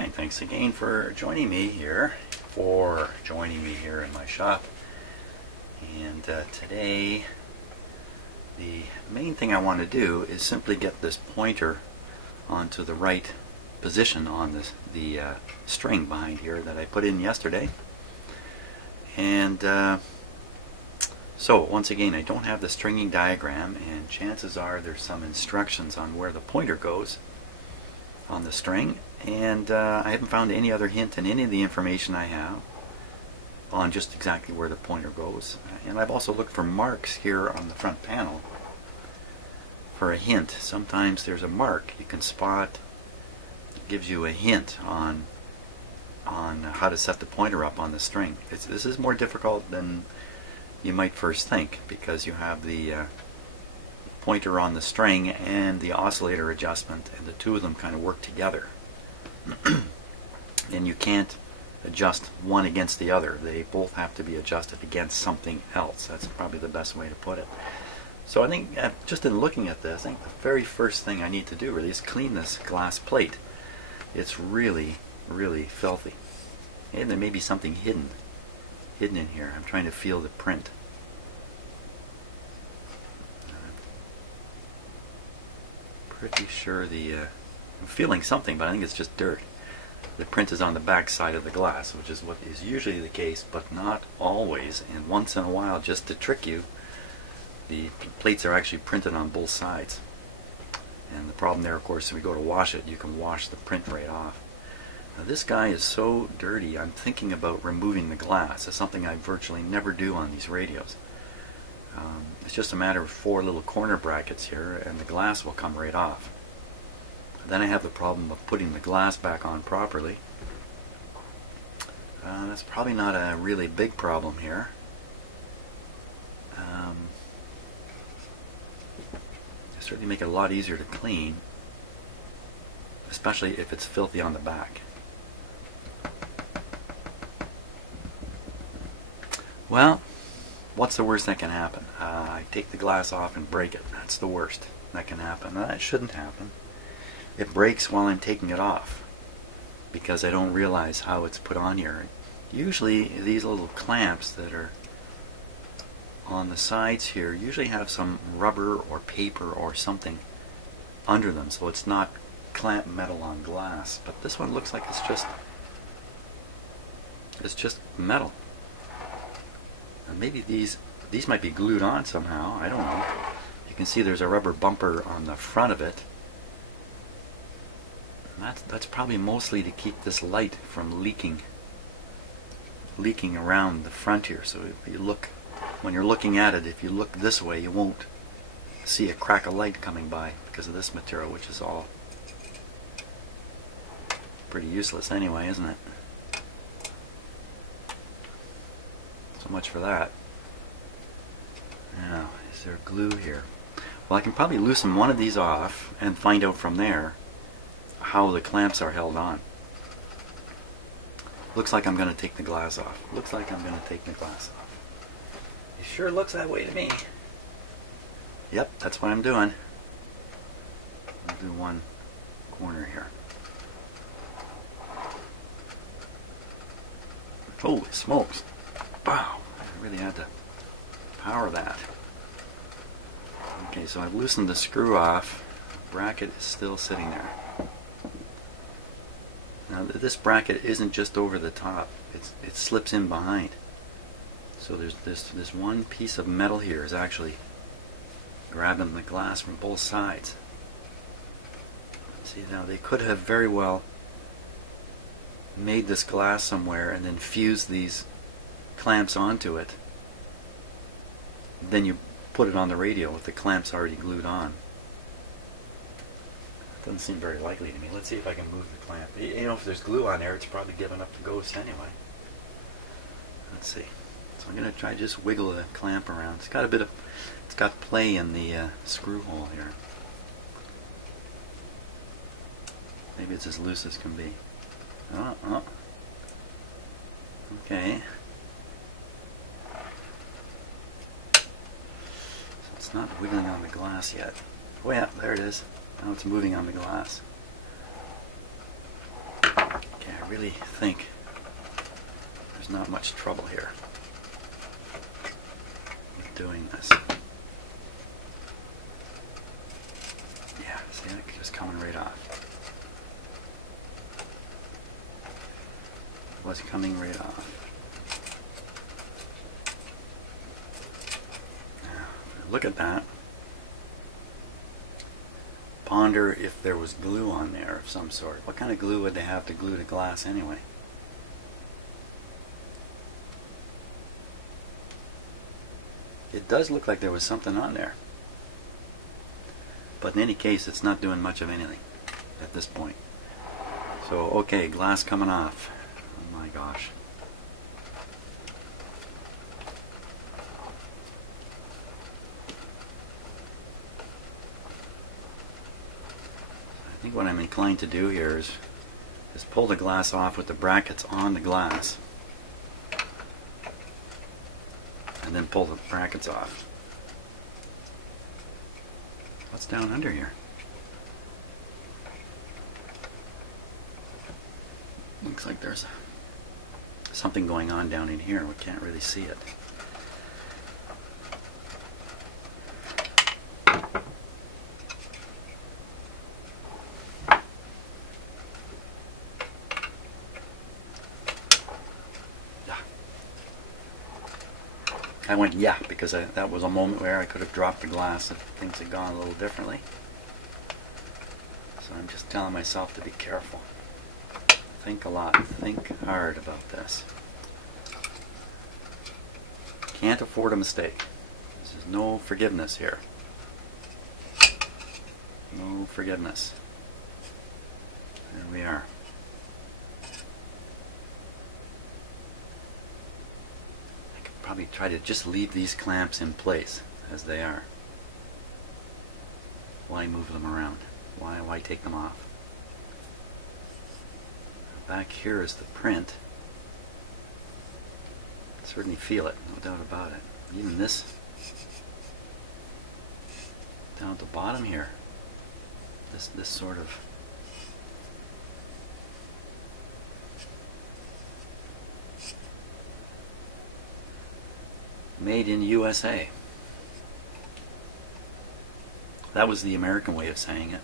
Hi, thanks again for joining me here in my shop. And today the main thing I want to do is simply get this pointer onto the right position on the string behind here that I put in yesterday. And so once again, I don't have the stringing diagram, and chances are there's some instructions on where the pointer goes on the string, and I haven't found any other hint in any of the information I have on just exactly where the pointer goes. And I've also looked for marks here on the front panel for a hint. Sometimes there's a mark you can spot that gives you a hint on how to set the pointer up on the string. This is more difficult than you might first think, because you have the pointer on the string and the oscillator adjustment, and the two of them kind of work together. And you can't adjust one against the other. They both have to be adjusted against something else. That's probably the best way to put it. So I think just in looking at this, I think the very first thing I need to do really is clean this glass plate. It's really, really filthy. And there may be something hidden in here. I'm trying to feel the print. Pretty sure I'm feeling something, but I think it's just dirt. The print is on the back side of the glass, which is what is usually the case, but not always. And once in a while, just to trick you, the plates are actually printed on both sides. And the problem there, of course, if we go to wash it, you can wash the print right off. Now, this guy is so dirty, I'm thinking about removing the glass. It's something I virtually never do on these radios. It's just a matter of 4 little corner brackets here, and the glass will come right off. Then I have the problem of putting the glass back on properly. That's probably not a really big problem here. It'll certainly make it a lot easier to clean, especially if it's filthy on the back. Well, what's the worst that can happen? I take the glass off and break it. That's the worst that can happen. Now, that shouldn't happen. It breaks while I'm taking it off because I don't realize how it's put on here. Usually these little clamps that are on the sides here usually have some rubber or paper or something under them, so it's not clamp metal on glass. But this one looks like it's just metal. And maybe these might be glued on somehow. I don't know. You can see there's a rubber bumper on the front of it. And that's probably mostly to keep this light from leaking around the front here. So if you look, when you're looking at it, if you look this way, you won't see a crack of light coming by because of this material, which is all pretty useless anyway, isn't it? So much for that. Now, is there glue here? Well, I can probably loosen one of these off and find out from there how the clamps are held on. Looks like I'm going to take the glass off. Looks like I'm going to take the glass off. It sure looks that way to me. Yep, that's what I'm doing. I'll do one corner here. Holy smokes. Wow, I really had to power that. Okay, so I've loosened the screw off. The bracket is still sitting there. Now this bracket isn't just over the top, it slips in behind. So there's this one piece of metal here is actually grabbing the glass from both sides. See, now they could have very well made this glass somewhere and then fused these clamps onto it. Then you put it on the radio with the clamps already glued on. Doesn't seem very likely to me. Let's see if I can move the clamp. You know, if there's glue on there, it's probably giving up the ghost anyway. Let's see. So I'm going to try to just wiggle the clamp around. It's got play in the screw hole here. Maybe it's as loose as can be. Oh. Okay. So it's not wiggling on the glass yet. Oh yeah, there it is. Now it's moving on the glass. really think there's not much trouble here with doing this. Yeah, see, it's just coming right off. It was coming right off. Now, look at that. Ponder if there was glue on there of some sort. What kind of glue would they have to glue to glass anyway? It does look like there was something on there. But in any case, it's not doing much of anything at this point. So, okay, glass coming off. Oh my gosh. I think what I'm inclined to do here is pull the glass off with the brackets on the glass. And then pull the brackets off. What's down under here? Looks like there's something going on down in here. We can't really see it. I went, yeah, because that was a moment where I could have dropped the glass if things had gone a little differently. So I'm just telling myself to be careful. Think a lot. Think hard about this. Can't afford a mistake. There's no forgiveness here. No forgiveness. There we are. Probably try to just leave these clamps in place as they are. Why move them around? Why take them off? Back here is the print. I certainly feel it, no doubt about it. Even this down at the bottom here. This sort of made in USA. That was the American way of saying it.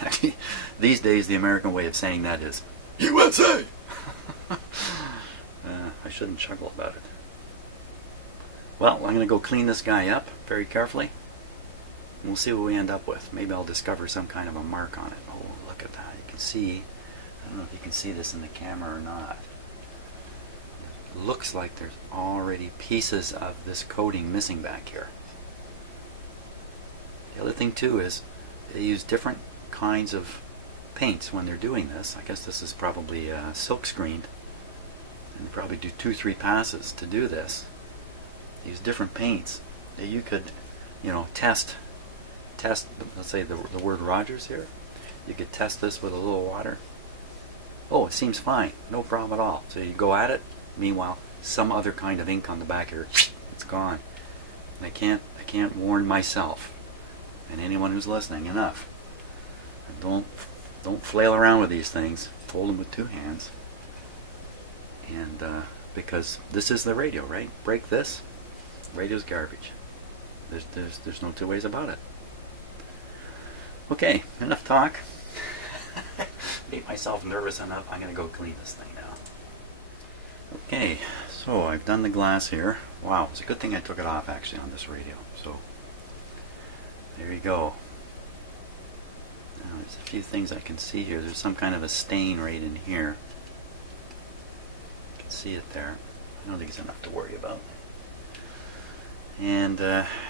Actually, these days the American way of saying that is USA! I shouldn't chuckle about it. Well, I'm going to go clean this guy up very carefully. And we'll see what we end up with. Maybe I'll discover some kind of a mark on it. Oh, look at that. You can see, I don't know if you can see this in the camera or not. Looks like there's already pieces of this coating missing back here. The other thing too is they use different kinds of paints when they're doing this. I guess this is probably silk screened, and they probably do 2-3 passes to do this. They use different paints that you could, test. Let's say the word Rogers here. You could test this with a little water. Oh, it seems fine, no problem at all. So you go at it. Meanwhile, some other kind of ink on the back here, it's gone. And I can't warn myself and anyone who's listening enough. And don't flail around with these things. Hold them with 2 hands. And because this is the radio, right? Break this, radio's garbage. There's no 2 ways about it. Okay, enough talk. Made myself nervous enough. I'm gonna go clean this thing now. Okay, so I've done the glass here. Wow, it's a good thing I took it off actually on this radio. So there you go. Now there's a few things I can see here. There's some kind of a stain right in here. You can see it there. I don't think it's enough to worry about. And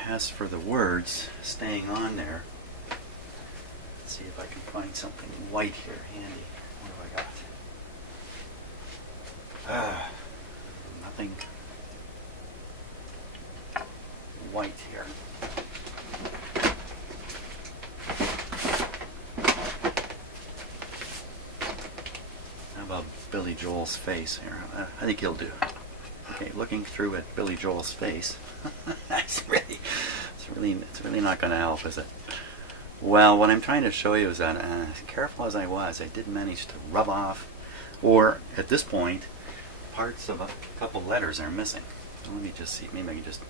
as for the words staying on there, let's see if I can find something white here handy. What have I got? Nothing white here. How about Billy Joel's face here? I think he'll do. Okay, looking through at Billy Joel's face. It's really not going to help, is it? Well, what I'm trying to show you is that, as careful as I was, I did manage to rub off, or at this point, parts of a couple letters are missing. So let me just see. Maybe I can just.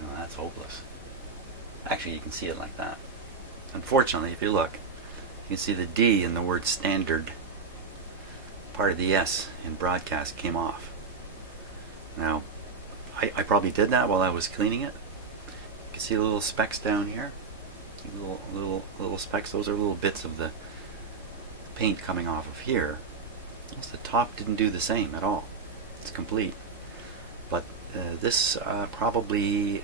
No, that's hopeless. Actually, you can see it like that. Unfortunately, if you look, you can see the D in the word standard. Part of the S in broadcast came off. Now, I probably did that while I was cleaning it. You can see the little specks down here. Little specks. Those are little bits of the paint coming off of here. The top didn't do the same at all. It's complete. But this probably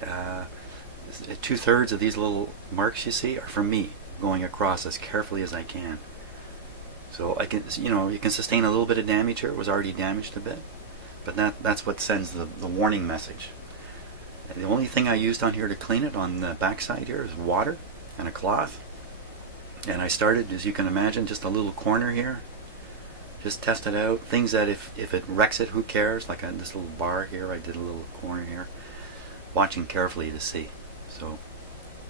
2/3 of these little marks you see are from me going across as carefully as I can. So I can, you can sustain a little bit of damage here. It was already damaged a bit, but that's what sends the warning message. And the only thing I used on here to clean it on the backside here is water and a cloth. And I started, as you can imagine, just a little corner here. Just test it out. Things that if it wrecks it, who cares? Like this little bar here, I did a little corner here. Watching carefully to see. So,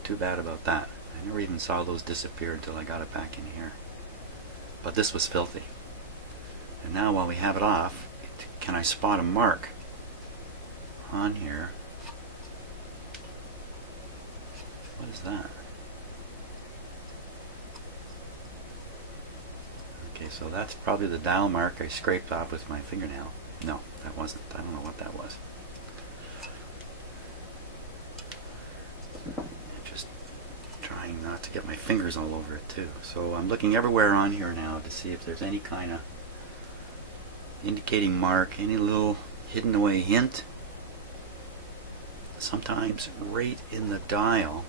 too bad about that. I never even saw those disappear until I got it back in here. But this was filthy. And now while we have it off, can I spot a mark on here? What is that? Okay, so that's probably the dial mark I scraped off with my fingernail. No, that wasn't. I don't know what that was. Just trying not to get my fingers all over it too. So I'm looking everywhere on here now to see if there's any kind of indicating mark, any little hidden away hint. Sometimes right in the dial,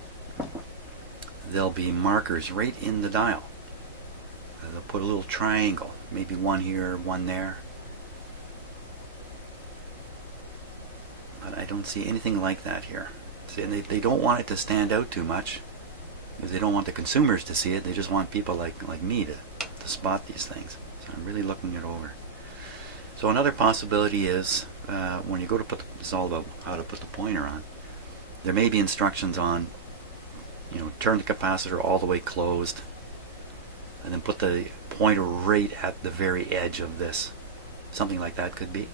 there'll be markers right in the dial. They'll put a little triangle, maybe one here, one there. But I don't see anything like that here. See, and they don't want it to stand out too much, because they don't want the consumers to see it. They just want people like me to spot these things. So I'm really looking it over. So another possibility is when you go to put this is all about how to put the pointer on. There may be instructions on, turn the capacitor all the way closed, and then put the pointer right at the very edge of this. Something like that could be.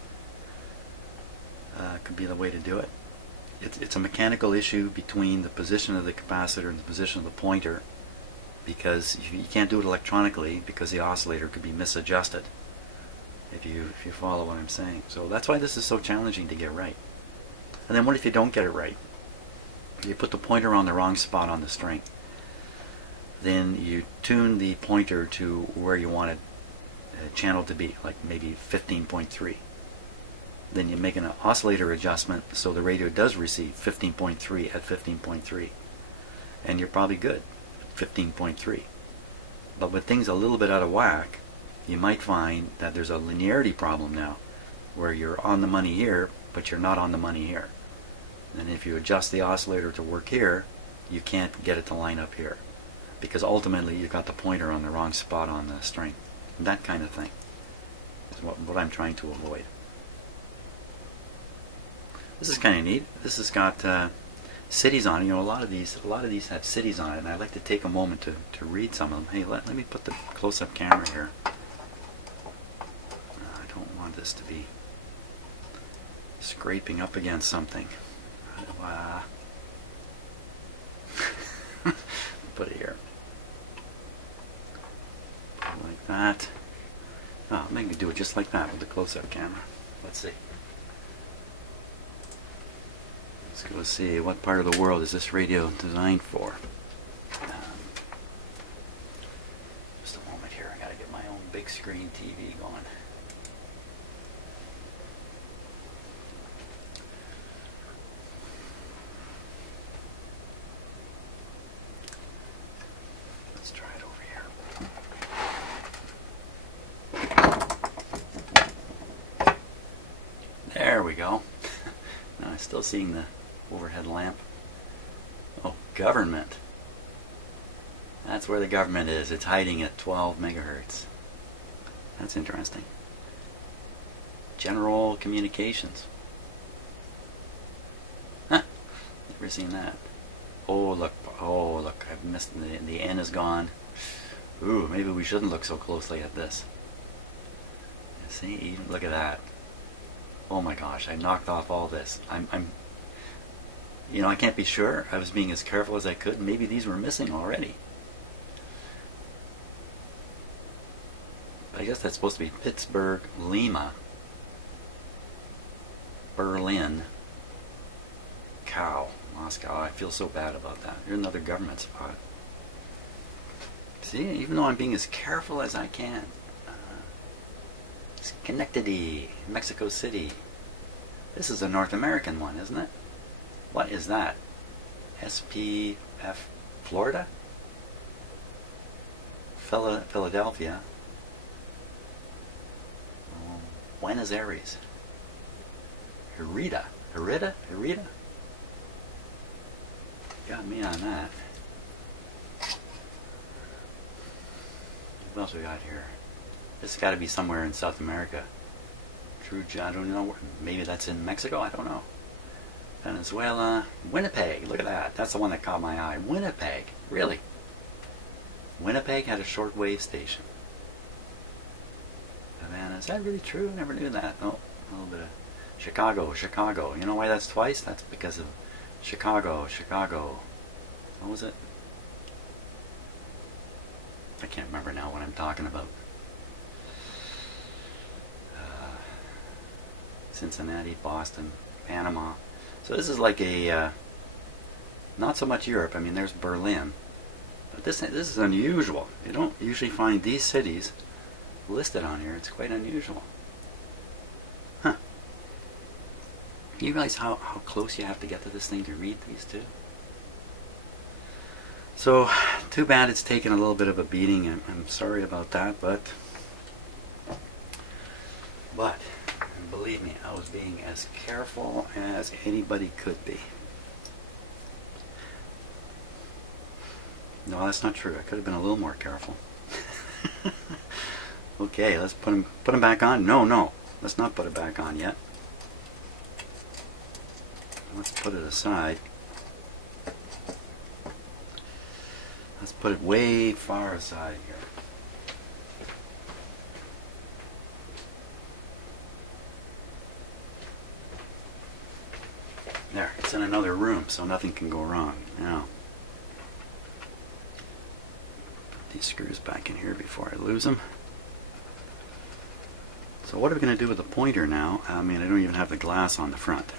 Could be the way to do it. It's a mechanical issue between the position of the capacitor and the position of the pointer, because you can't do it electronically because the oscillator could be misadjusted. If you follow what I'm saying. So that's why this is so challenging to get right. And then what if you don't get it right? You put the pointer on the wrong spot on the string. Then you tune the pointer to where you want it channel to be, like maybe 15.3. Then you make an oscillator adjustment so the radio does receive 15.3 at 15.3. And you're probably good, 15.3. But when things are a little bit out of whack, you might find that there's a linearity problem now, where you're on the money here, but you're not on the money here. And if you adjust the oscillator to work here, you can't get it to line up here, because ultimately you got the pointer on the wrong spot on the string. And that kind of thing is what I'm trying to avoid. This is kind of neat. This has got cities on it. A lot of these have cities on it, and I'd like to take a moment to read some of them. Hey, let me put the close-up camera here. I don't want this to be scraping up against something. Put it here. Like that. Oh, maybe do it just like that with the close-up camera. Let's see. Let's go see what part of the world is this radio designed for. Just a moment here. I gotta get my own big screen TV going. Let's try it over here. There we go. Now I'm still seeing the overhead lamp. Oh, government. That's where the government is. It's hiding at 12 megahertz. That's interesting. General communications. Huh. Never seen that. Oh look, I've missed, the N is gone. Ooh, maybe we shouldn't look so closely at this. See, even look at that. Oh my gosh, I knocked off all this. You know, I can't be sure. I was being as careful as I could. Maybe these were missing already. But I guess that's supposed to be Pittsburgh, Lima, Berlin, Cow, Moscow. I feel so bad about that. Here's another government spot. See, even though I'm being as careful as I can. Schenectady, Mexico City. This is a North American one, isn't it? What is that? SPF, Florida? Philadelphia. Buenos Aires. Herida. Got me on that. What else we got here? This has got to be somewhere in South America. I don't know. Maybe that's in Mexico. I don't know. Venezuela. Winnipeg. Look at that. That's the one that caught my eye. Winnipeg. Really? Winnipeg had a shortwave station. Havana. Is that really true? I never knew that. Oh, a little bit of Chicago. You know why that's twice? That's because of Chicago. What was it? I can't remember now what I'm talking about. Cincinnati, Boston, Panama. So this is like a, not so much Europe. I mean, there's Berlin. But this is unusual. You don't usually find these cities listed on here. It's quite unusual. Huh. You realize how close you have to get to this thing to read these two? So, too bad it's taken a little bit of a beating. I'm sorry about that, but believe me, I was being as careful as anybody could be. No, that's not true. I could have been a little more careful. Okay, let's put them back on. No, let's not put it back on yet. Let's put it aside. Let's put it way far aside here. There, it's in another room, so nothing can go wrong. Now, put these screws back in here before I lose them. So what are we going to do with the pointer now? I mean, I don't even have the glass on the front.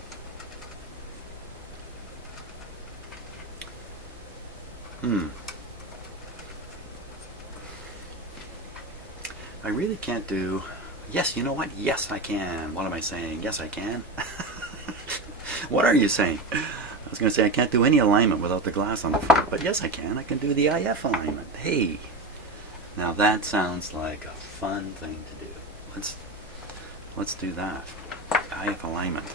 I really can't do... Yes, you know what? Yes, I can. What am I saying? Yes, I can. What are you saying? I was going to say I can't do any alignment without the glass on the front, but yes, I can. I can do the IF alignment. Hey, now that sounds like a fun thing to do. Let's do that. IF alignment.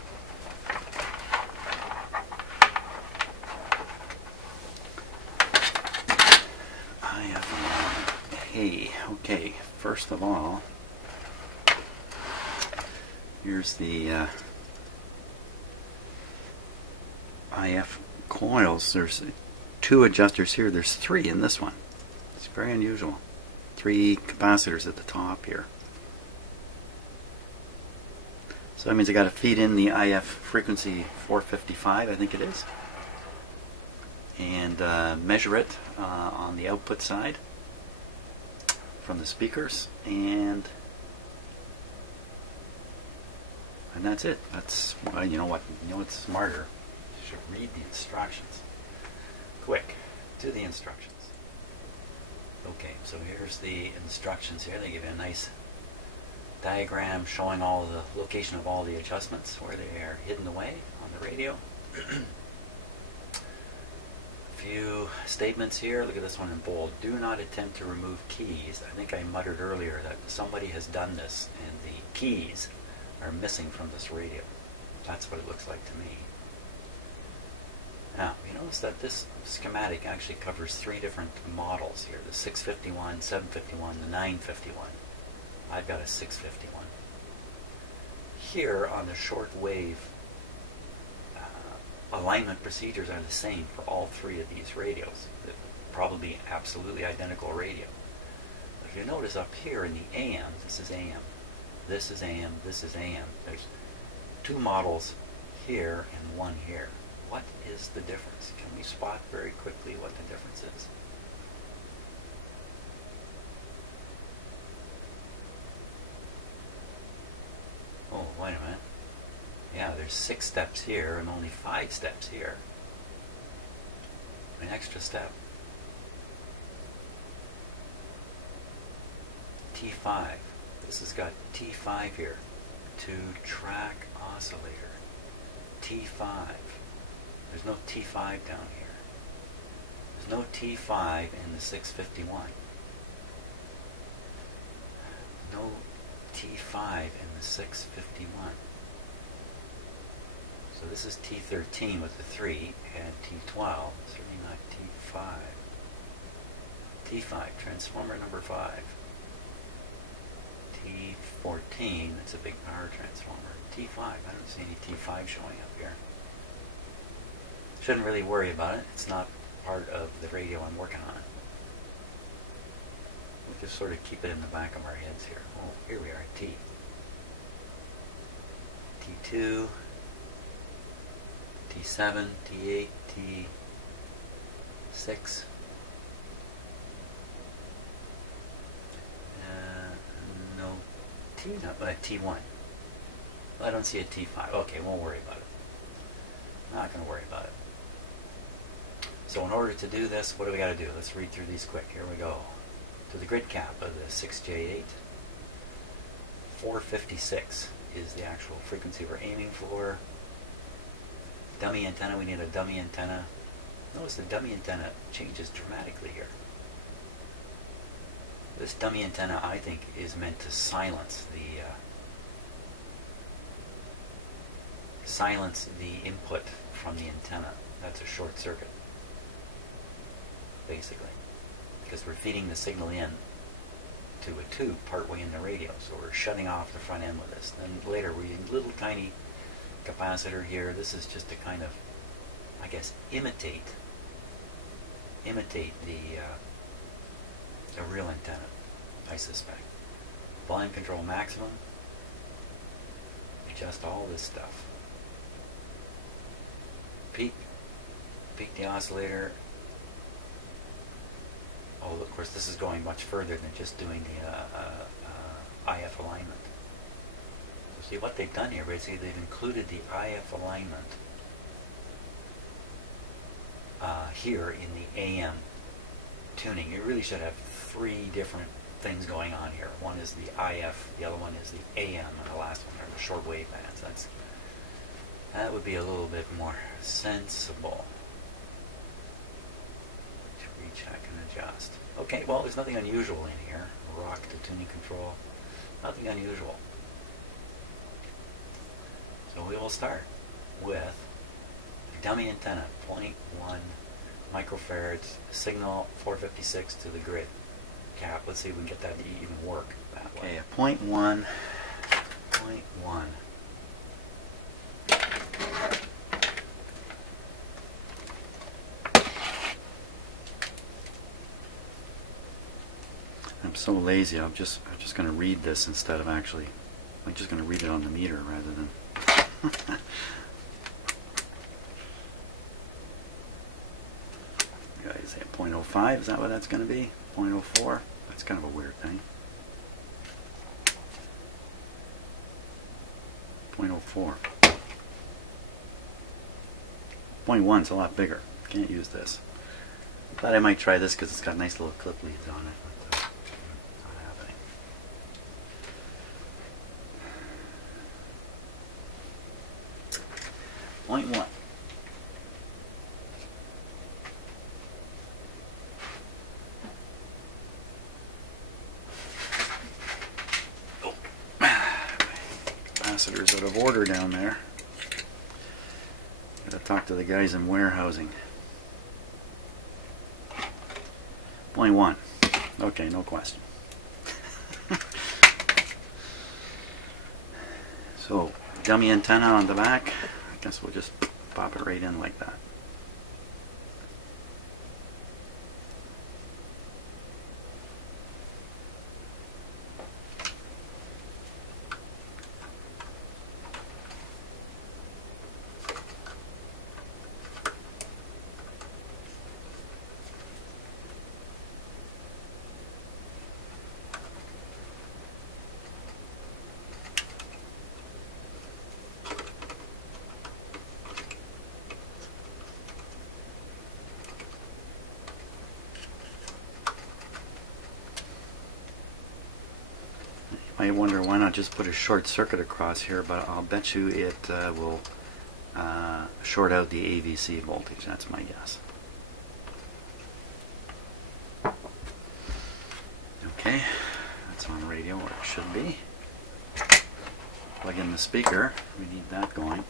IF alignment. Hey, okay. First of all, here's the IF coils. There's 2 adjusters here. There's 3 in this one. It's very unusual. 3 capacitors at the top here. So that means I got to feed in the IF frequency 455, I think it is, and measure it on the output side from the speakers, and that's it. That's, well, you know what? You know what's smarter? You should read the instructions. Quick, do the instructions. Okay, so here's the instructions here. They give you a nice diagram showing all the location of all the adjustments, where they are hidden away on the radio. A few statements here. Look at this one in bold. Do not attempt to remove keys. I think I muttered earlier that somebody has done this and the keys are missing from this radio. That's what it looks like to me. Now, you notice that this schematic actually covers 3 different models here. The 651, 751, the 951. I've got a 651. Here on the shortwave alignment procedures are the same for all three of these radios. They're probably absolutely identical radio. If you notice up here in the AM, this is AM, this is AM, this is AM. There's two models here and one here. What is the difference? Can we spot very quickly what the difference is? Oh, wait a minute. Yeah, there's 6 steps here and only 5 steps here. An extra step. T5. This has got T5 here. 2-track oscillator. T5. There's no T5 down here. There's no T5 in the 651. No T5 in the 651. So this is T13 with the 3 and T12. Certainly not T5. T5, transformer number 5. T14, that's a big power transformer. T5, I don't see any T5 showing up here. Shouldn't really worry about it. It's not part of the radio I'm working on. We'll just sort of keep it in the back of our heads here. Oh, here we are, T. T2, T7, T8, T6. No, T1. Well, I don't see a T5. Okay, won't worry about it. Not going to worry about it. So in order to do this, what do we got to do? Let's read through these quick. Here we go. To the grid cap of the 6J8. 456 is the actual frequency we're aiming for. Dummy antenna, we need a dummy antenna. Notice the dummy antenna changes dramatically here. This dummy antenna, I think, is meant to silence the input from the antenna. That's a short circuit, basically, because we're feeding the signal in to a tube partway in the radio, so we're shutting off the front end with this. Then later we use a little tiny capacitor here. This is just to kind of, I guess, imitate a real antenna, I suspect. Volume control maximum. Adjust all this stuff. Peak the oscillator. Oh, of course, this is going much further than just doing the IF alignment. So see what they've done here, basically they've included the IF alignment here in the AM tuning. You really should have 3 different things going on here. One is the IF, the other one is the AM, and the last one are the shortwave bands. That would be a little bit more sensible to recheck and adjust. Okay, well, there's nothing unusual in here. Rock to tuning control, nothing unusual. So we will start with a dummy antenna, 0.1 microfarads, signal 456 to the grid cap. Let's see if we can get that to even work that way. Okay, a 0.1. I'm so lazy. I'm just going to read this instead of actually. I'm just going to read it on the meter rather than. You guys say 0.05. Is that what that's going to be? 0.04. That's kind of a weird thing. 0.04. 0.1 is a lot bigger. Can't use this. Thought I might try this because it's got nice little clip leads on it. But, not happening. 0.1. Oh. Capacitors out of order down there. Gotta talk to the guys in warehousing. 0.1. Okay, no question. So, dummy antenna on the back. I guess we'll just pop it right in like that. I wonder why not just put a short circuit across here, but I'll bet you it will short out the AVC voltage. That's my guess. Okay, that's on radio where it should be. Plug in the speaker. We need that going.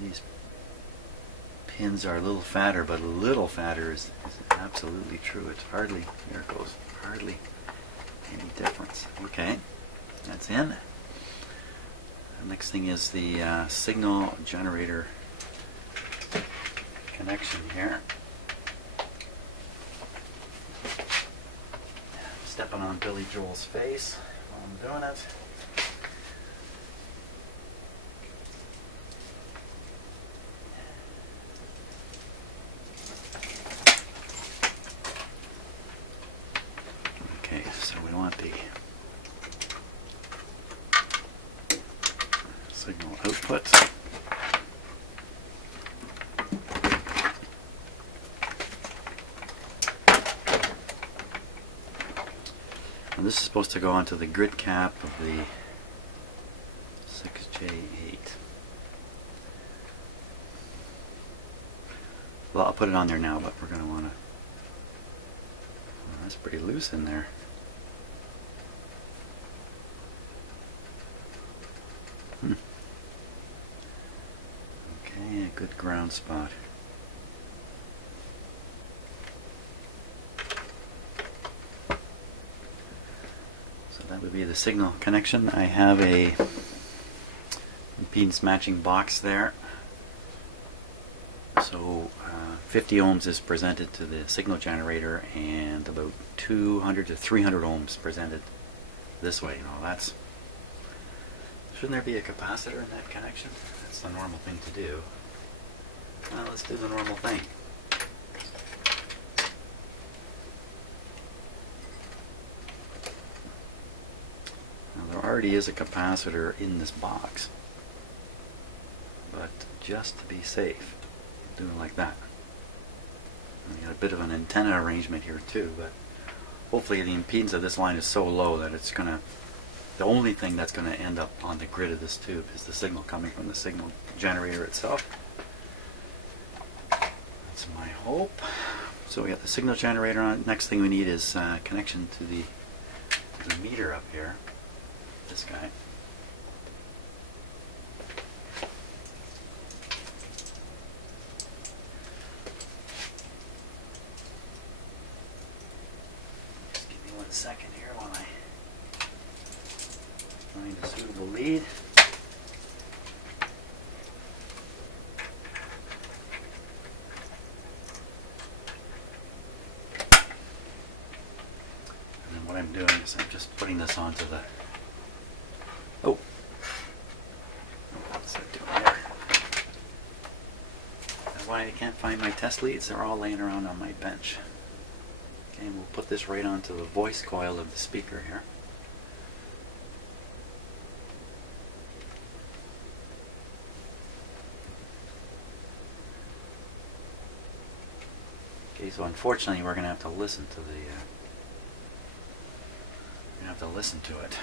These pins are a little fatter, but a little fatter is absolutely true. It's hardly, there it goes, hardly any difference. Okay, that's in. The next thing is the signal generator connection here. Stepping on Billy Joel's face while I'm doing it. So we want the signal output. And this is supposed to go onto the grid cap of the 6J8. Well, I'll put it on there now, but we're going to want to... Oh, that's pretty loose in there. Okay, a good ground spot. So that would be the signal connection. I have a impedance matching box there. So 50 ohms is presented to the signal generator and about 200 to 300 ohms presented this way. Now that's... Shouldn't there be a capacitor in that connection? That's the normal thing to do. Well, let's do the normal thing. Now there already is a capacitor in this box, but just to be safe, do it like that. And you got a bit of an antenna arrangement here too, but hopefully the impedance of this line is so low that it's going to... The only thing that's going to end up on the grid of this tube is the signal coming from the signal generator itself. That's my hope. So we got the signal generator on. Next thing we need is connection to the meter up here. This guy. Just give me 1 second here while I find a suitable lead. And then what I'm doing is I'm just putting this onto the... Oh! What's that doing there? That's why I can't find my test leads. They're all laying around on my bench. Okay, and we'll put this right onto the voice coil of the speaker here. Okay, so unfortunately we're going to have to listen to the it.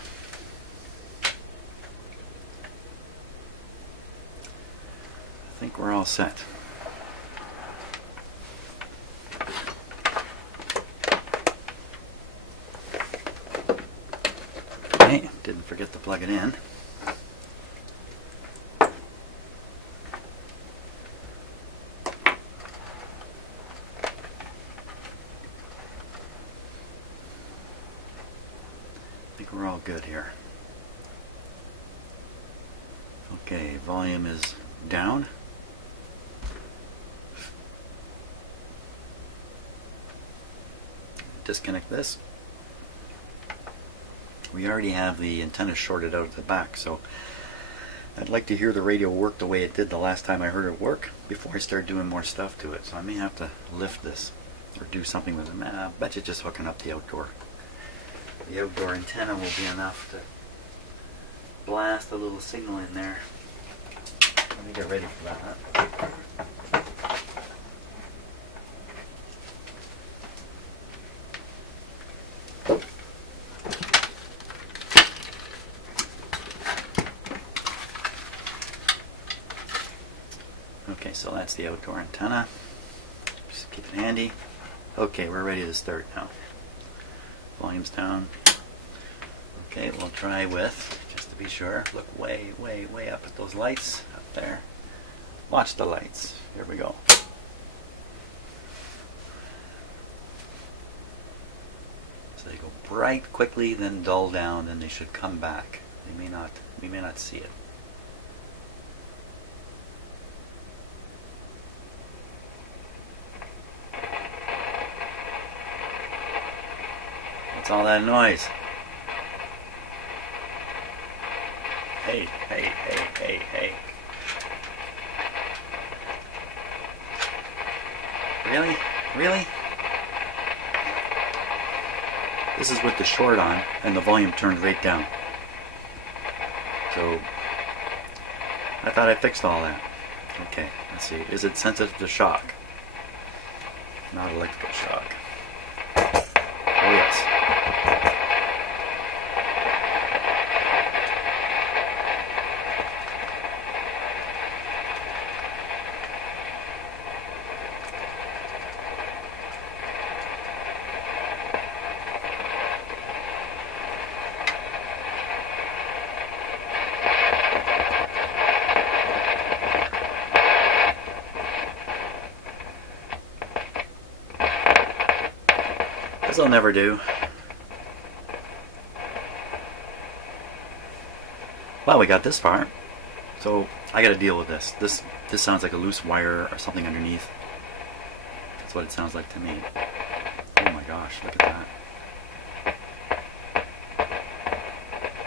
I think we're all set. Okay, didn't forget to plug it in. good here. Okay, volume is down. Disconnect this. We already have the antenna shorted out at the back, so I'd like to hear the radio work the way it did the last time I heard it work before I start doing more stuff to it. So I may have to lift this or do something with it. I bet you just hooking up the outdoor antenna will be enough to blast a little signal in there. Let me get ready for that. Okay, so that's the outdoor antenna. Just keep it handy. Okay, we're ready to start now. Volume's down. Okay, we'll try with, just to be sure, look way, way, way up at those lights up there. Watch the lights. Here we go. So they go bright quickly, then dull down, then they should come back. We may not see it. What's all that noise? Hey, hey, hey, hey, hey. Really? Really? This is with the short on and the volume turned right down. So I thought I fixed all that. Okay, let's see. Is it sensitive to shock? Not electrical shock. Oh yes. This'll never do. Well, we got this far, so I got to deal with this. This sounds like a loose wire or something underneath. That's what it sounds like to me. Oh my gosh, look at that.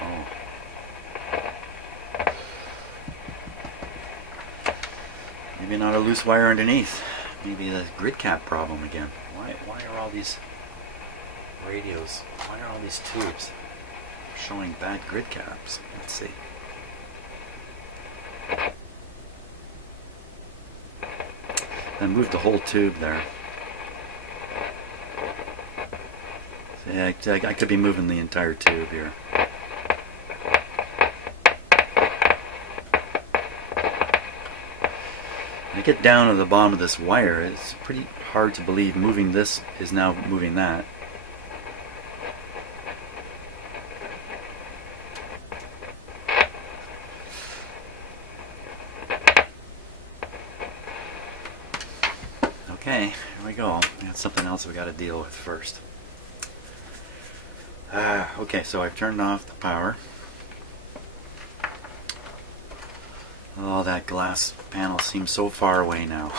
Oh. Maybe not a loose wire underneath. Maybe the grid cap problem again. Why are all these radios, why are all these tubes showing bad grid caps? Let's see. I moved the whole tube there. Yeah, I could be moving the entire tube here. When I get down to the bottom of this wire, it's pretty hard to believe moving this is now moving that. Okay, here we go. That's something else we got to deal with first. Okay, so I've turned off the power. Oh, that glass panel seems so far away now.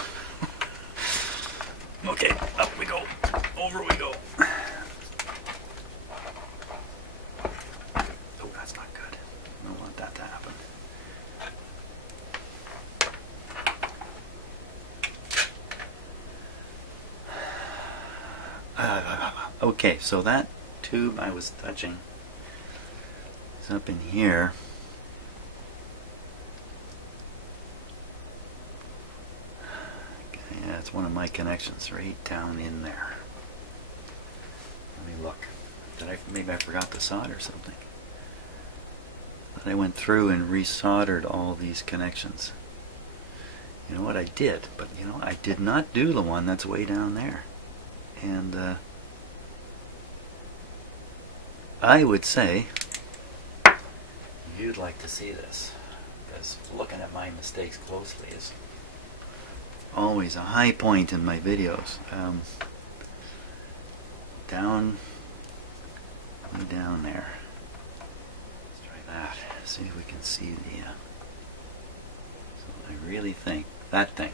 Okay, up we go. Over we go. Oh, that's not good. I don't want that to happen. Okay, so that tube I was touching is up in here. Okay, yeah, it's one of my connections right down in there. Let me look. Maybe I forgot to solder something. But I went through and resoldered all these connections. You know what I did? But you know, I did not do the one that's way down there. And I would say you'd like to see this, because looking at my mistakes closely is always a high point in my videos. Way down there. that. See if we can see the... so I really think that thing.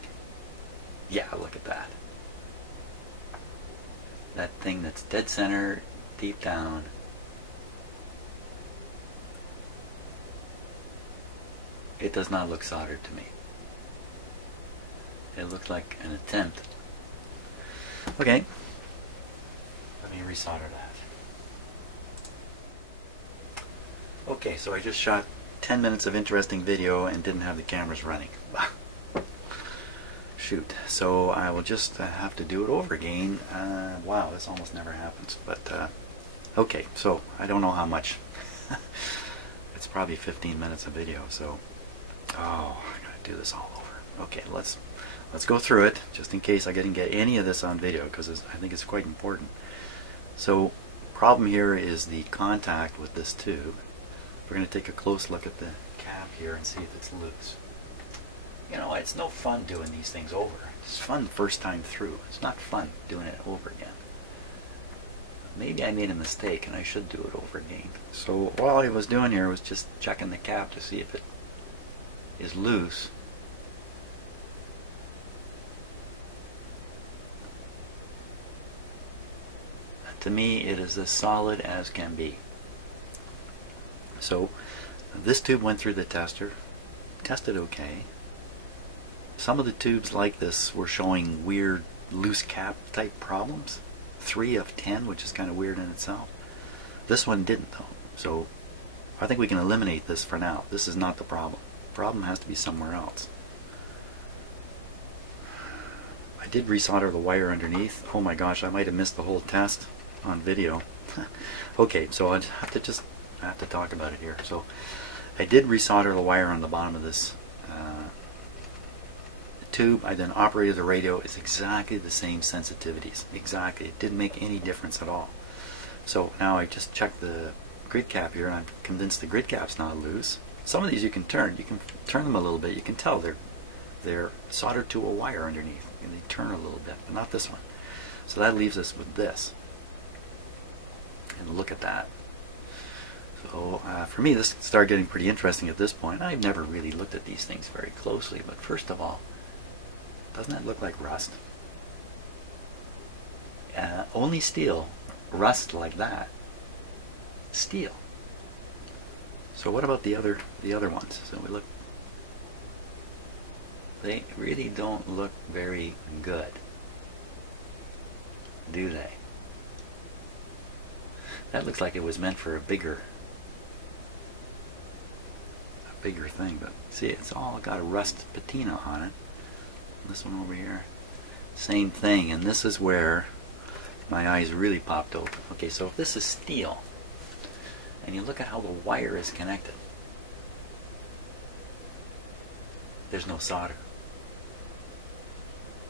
Yeah, look at that. That thing that's dead center, deep down. It does not look soldered to me. It looks like an attempt. Okay. Let me resolder that. Okay, so I just shot 10 minutes of interesting video and didn't have the cameras running. Shoot. So I will just have to do it over again. Wow, this almost never happens. But, okay, so I don't know how much. It's probably 15 minutes of video, so... oh, I gotta do this all over. Okay, let's go through it, just in case I didn't get any of this on video, because I think it's quite important. So, problem here is the contact with this tube. We're going to take a close look at the cap here and see if it's loose. You know, it's no fun doing these things over. It's fun the first time through. It's not fun doing it over again. Maybe I made a mistake and I should do it over again. So all I was doing here was just checking the cap to see if it is loose. To me, it is as solid as can be. So this tube went through the tester, tested okay. Some of the tubes like this were showing weird loose cap type problems. 3 of 10, which is kind of weird in itself. This one didn't though. So I think we can eliminate this for now. This is not the problem. The problem has to be somewhere else. I did resolder the wire underneath. Oh my gosh, I might have missed the whole test on video. Okay, so I have to talk about it here. So I did resolder the wire on the bottom of this tube. I then operated the radio. It's exactly the same sensitivities. Exactly. It didn't make any difference at all. So now I just checked the grid cap here, and I'm convinced the grid cap's not loose. Some of these you can turn. You can turn them a little bit. You can tell they're soldered to a wire underneath, and they turn a little bit, but not this one. So that leaves us with this. And look at that. So for me, this started getting pretty interesting at this point. I've never really looked at these things very closely, but first of all, doesn't that look like rust? Only steel rust like that. Steel. So what about the other ones? So we look. They really don't look very good, do they? That looks like it was meant for a bigger thing, but see, it's all got a rust patina on it. This one over here, same thing, and this is where my eyes really popped open. Okay, so if this is steel, and you look at how the wire is connected, there's no solder.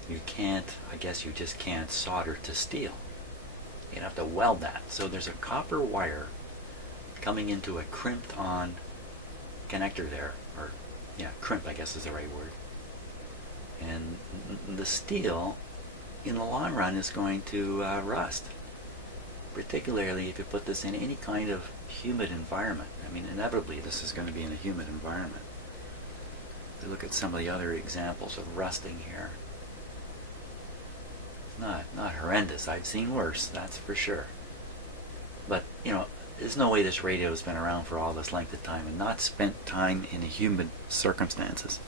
You can't, I guess you just can't solder to steel. You'd have to weld that. So there's a copper wire coming into a crimped on connector there, or yeah, crimp I guess is the right word. And the steel in the long run is going to rust, particularly if you put this in any kind of humid environment. I mean, inevitably this is going to be in a humid environment. If you look at some of the other examples of rusting here, not horrendous. I've seen worse, that's for sure. But you know, there's no way this radio has been around for all this length of time and not spent time in humid circumstances.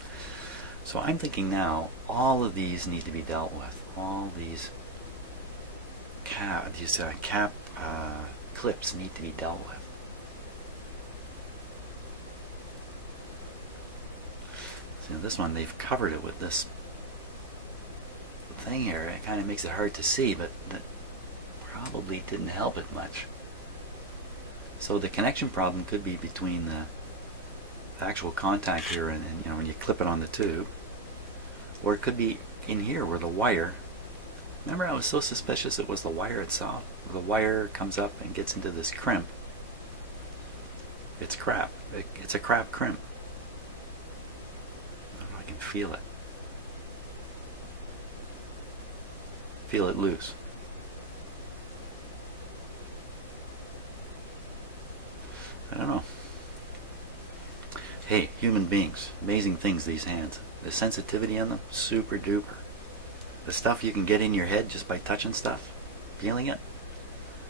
So I'm thinking now, all of these need to be dealt with. All these cap clips need to be dealt with. So this one, they've covered it with this thing here. It kind of makes it hard to see, but that probably didn't help it much. So the connection problem could be between the actual contact here and you know, when you clip it on the tube, or it could be in here where the wire, remember I was so suspicious it was the wire itself. The wire comes up and gets into this crimp. It's crap. It's a crap crimp. I don't know if I can feel it. Feel it loose. I don't know. Hey, human beings, amazing things, these hands. The sensitivity on them, super duper. The stuff you can get in your head just by touching stuff, feeling it.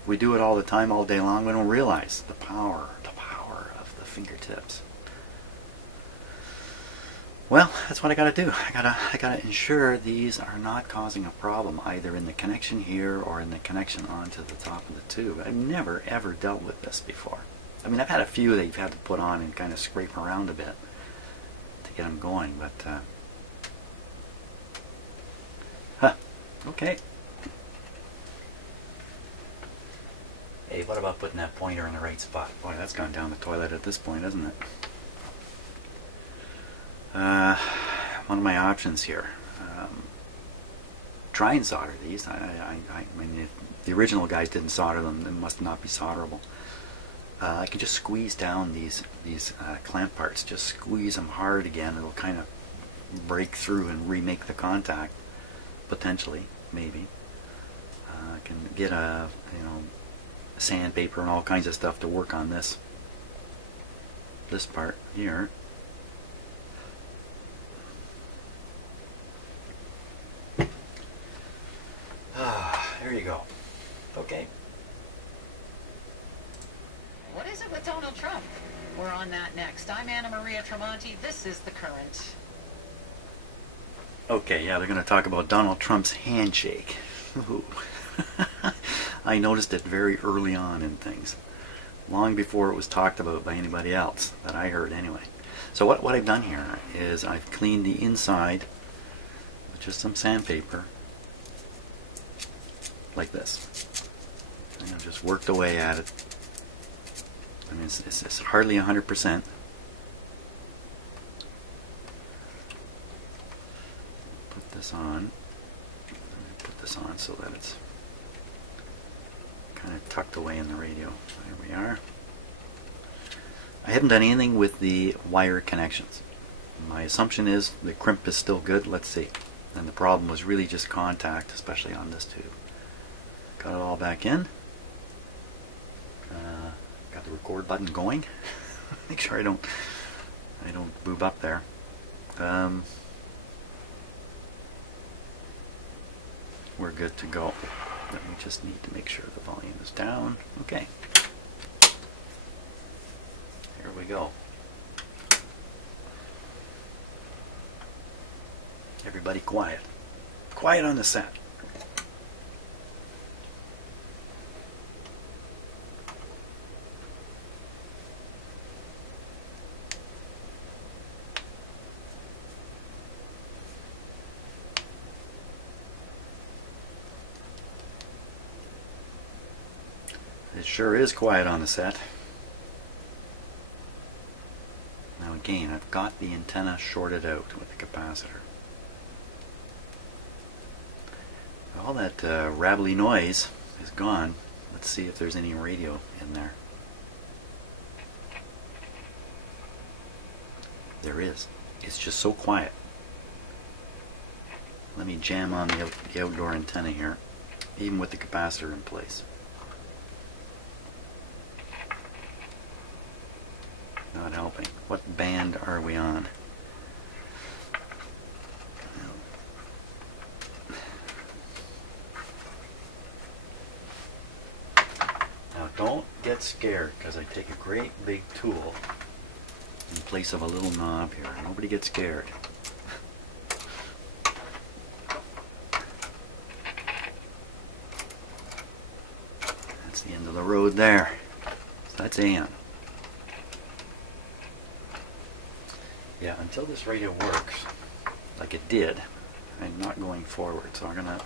We do it all the time, all day long. We don't realize the power of the fingertips. Well, that's what I gotta do. I gotta ensure these are not causing a problem either in the connection here or in the connection onto the top of the tube. I've never ever dealt with this before. I mean, I've had a few that you've had to put on and kind of scrape around a bit to get them going, but okay. Hey, what about putting that pointer in the right spot? Boy, that's gone down the toilet at this point, isn't it? One of my options here. Try and solder these. I mean, if the original guys didn't solder them, they must not be solderable. I can just squeeze down these clamp parts. Just squeeze them hard again. It'll kind of break through and remake the contact, potentially, maybe. I can get a sandpaper and all kinds of stuff to work on this part here. There you go. Okay. What is it with Donald Trump? We're on that next. I'm Anna Maria Tremonti. This is The Current. Okay, yeah, they're going to talk about Donald Trump's handshake. Ooh. I noticed it very early on in things, long before it was talked about by anybody else, that I heard anyway. So what I've done here is I've cleaned the inside with just some sandpaper, like this. And I've just worked away at it. I mean, it's hardly 100%. Put this on. Put this on so that it's kind of tucked away in the radio. There we are. I haven't done anything with the wire connections. My assumption is the crimp is still good. Let's see. And the problem was really just contact, especially on this tube. Got it all back in. Got the record button going. Make sure I don't boob up there. We're good to go. We just need to make sure the volume is down. Okay. Here we go. Everybody quiet. Quiet on the set. It sure is quiet on the set. Now again, I've got the antenna shorted out with the capacitor. All that rattly noise is gone. Let's see if there's any radio in there. There is. It's just so quiet. Let me jam on the outdoor antenna here, even with the capacitor in place. Not helping. What band are we on? Now don't get scared, because I take a great big tool in place of a little knob here. Nobody gets scared. That's the end of the road there. So that's AM. Yeah, until this radio works like it did, I'm not going forward. So I'm going to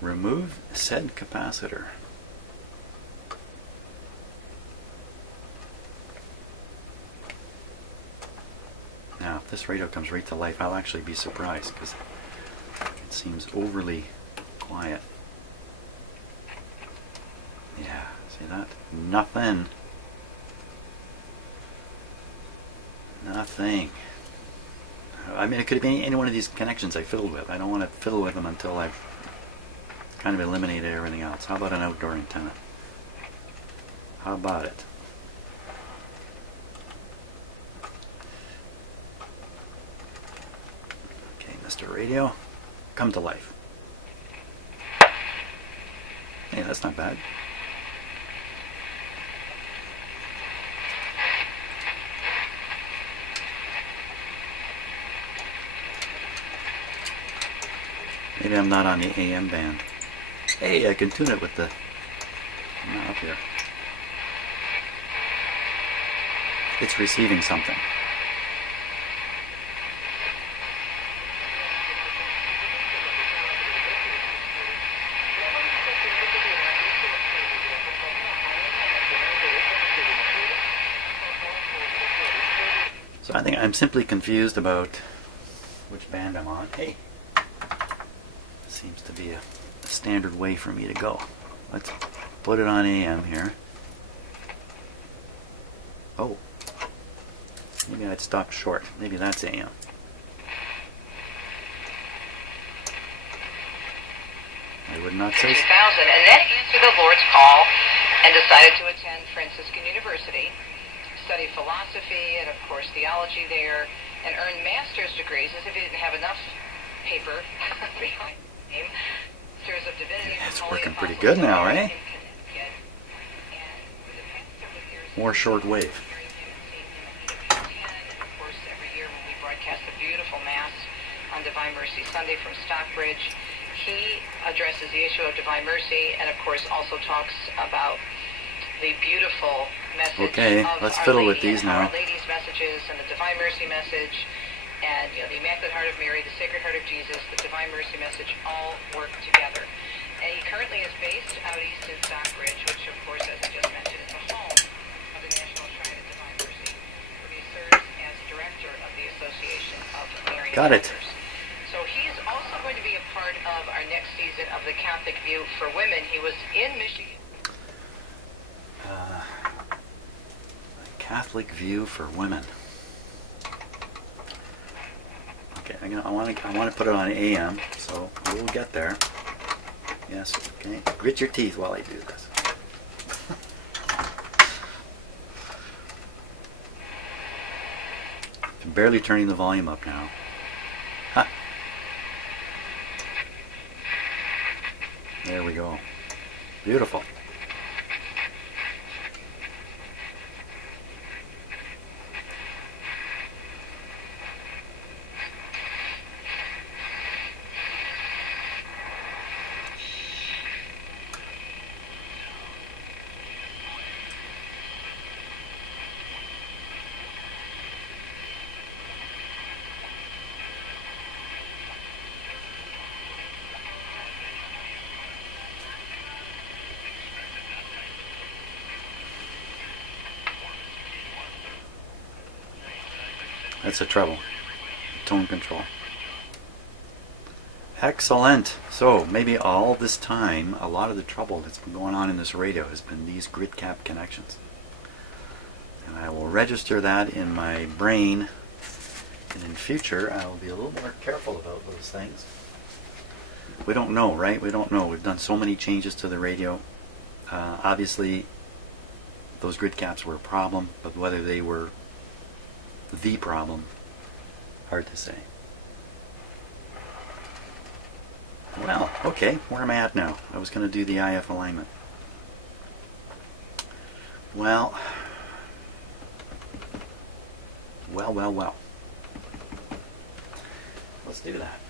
remove said capacitor. Now, if this radio comes right to life, I'll actually be surprised because it seems overly quiet. Yeah, see that? Nothing. Nothing. I mean, it could be any one of these connections I fiddled with. I don't want to fiddle with them until I've kind of eliminated everything else. How about an outdoor antenna? How about it? Mr. Radio, come to life. Hey, that's not bad. Maybe I'm not on the AM band. Hey, I can tune it with the... I'm not up here. It's receiving something. So I think I'm simply confused about which band I'm on. Hey, seems to be a standard way for me to go. Let's put it on AM here. Oh, maybe I'd stopped short. Maybe that's AM. I would not say so. 2000, and then answered the Lord's call and decided to attend Franciscan University, study philosophy and, of course, theology there, and earn master's degrees as if he didn't have enough paper behind him. Masters of Divinity. Yeah, it's working pretty good now, eh? More shortwave. Of course, every year when we broadcast the beautiful Mass on Divine Mercy Sunday from Stockbridge, he addresses the issue of Divine Mercy and, of course, also talks about the beautiful message of let's Our fiddle Lady with these and now. Our Lady's messages and the Divine Mercy message and the Immaculate Heart of Mary, the Sacred Heart of Jesus, the Divine Mercy message all work together. And he currently is based out east in Stockbridge, which, of course, as I just mentioned, is the home of the National Shrine of Divine Mercy, where he serves as director of the Association of Marian Got it. Elders. So he's also going to be a part of our next season of the Catholic View for Women. He was in Michigan. Catholic View for Women. Okay, I want to put it on AM, so we'll get there. Yes, okay. Grit your teeth while I do this. I'm barely turning the volume up now. Ha. There we go. Beautiful. That's the trouble. Tone control. Excellent. So maybe all this time, a lot of the trouble that's been going on in this radio has been these grid cap connections. And I will register that in my brain. And in future, I will be a little more careful about those things. We don't know, right? We don't know. We've done so many changes to the radio. Obviously, those grid caps were a problem, but whether they were the problem, hard to say. Well, okay, where am I at now? I was going to do the IF alignment. Well. Let's do that.